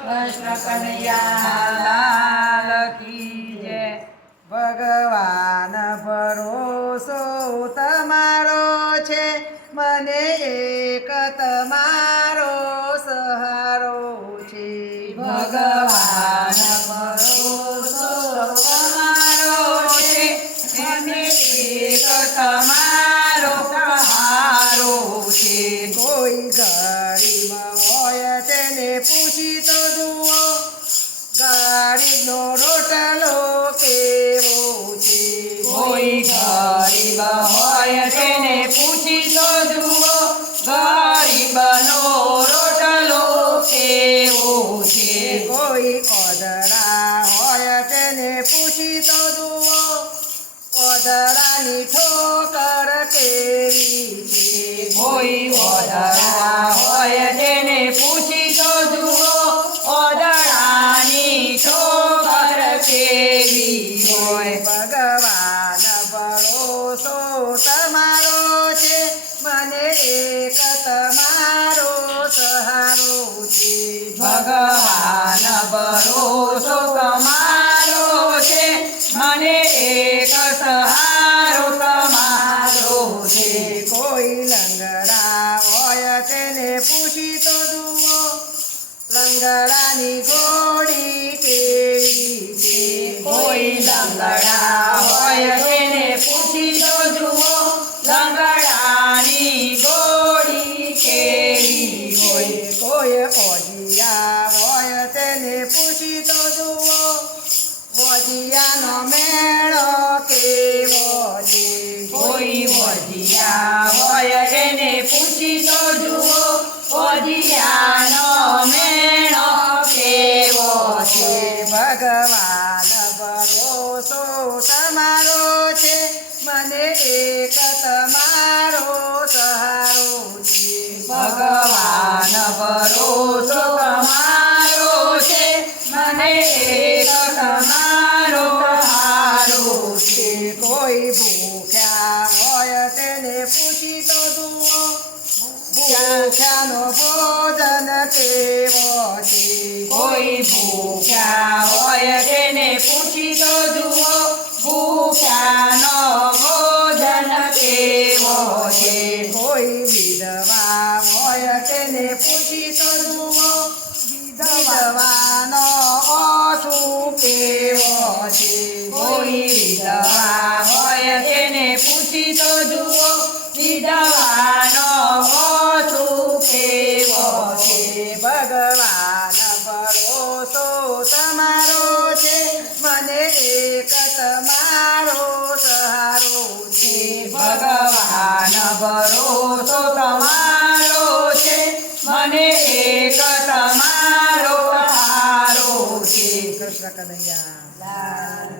કૃષ્ણ કનૈયા લાલ કી જય. ભગવાન ભરોસો તમારો છે, મને એક તમારો સહારો છે. ભગવાન ભરોસો તમારો છે, મને એક તમારો સહારો છે. કોઈ ગરીબ હોય તેને પૂછી તો જુઓ, ગરીબનો રોટલો કેવો છે. કોઈ ગરીબ હોય તેને પૂછી તો જુઓ, ગરીબનો રોટલો કેવો છે. કોઈ ઓધરા હોય તેને પૂછી તો જુઓ, ઓધરાની ઠોકર કેવી છે. કોઈ ઓધરા હોય તેને પૂછી તો જુઓ, ઓધરાની ઠોકર કેવી હોય. ભગવાન ભરોસો તમારો છે, મને એક તમારો સહારો છે. ભગવાન ભરોસો તમારો છે, મને એક સહારો તમારો છે. કોઈ લંગડા હોય તેને પૂછી તો જુઓ, લંગડાની ઘોડી કેવી છે. કોઈ લંગડા હોય તેને પૂછી તો જુઓ, લંગડાની ઘોડી કેવી હોય. કોઈ ઓજિયા હોય તેને પૂછી તો જુઓ, વજિયાનો મેળો કેવો છે. કોઈ વજિયા હોય તેને પૂછી તો જુઓ, વજિયાનો મેળો કેવો છે. ભગવાન ભરોસો તમારો છે, મને એક તમારો સહારો છે. ભગવાન ભરોસો તમારો છે, મને એક તમારો સહારો છે. કોઈ ભૂખ્યા હોય તેને પૂછી તો જુઓ, ભૂખ્યાનો ભોજન કેવો છે. કોઈ ભૂખ્યા હોય તેને પૂછી તો જુઓ, ભૂખ્યાનો ભોજન કેવો છે. કોઈ વિધવા હોય તેને પૂછી તો જુઓ, વિધવાનો ઓછું કેવો છે. કોઈ વિધવા હોય તેને પૂછી તો જુઓ, વિધવાનો ઓછું કેવો છે. ભગવાન ભરોસો તમારો છે, મને એક તમારો સહારો છે. ભગવાન ભરોસો તમારો છે, મને એક તમારો સહારો છે. કૃષ્ણ કનૈયા લાલ.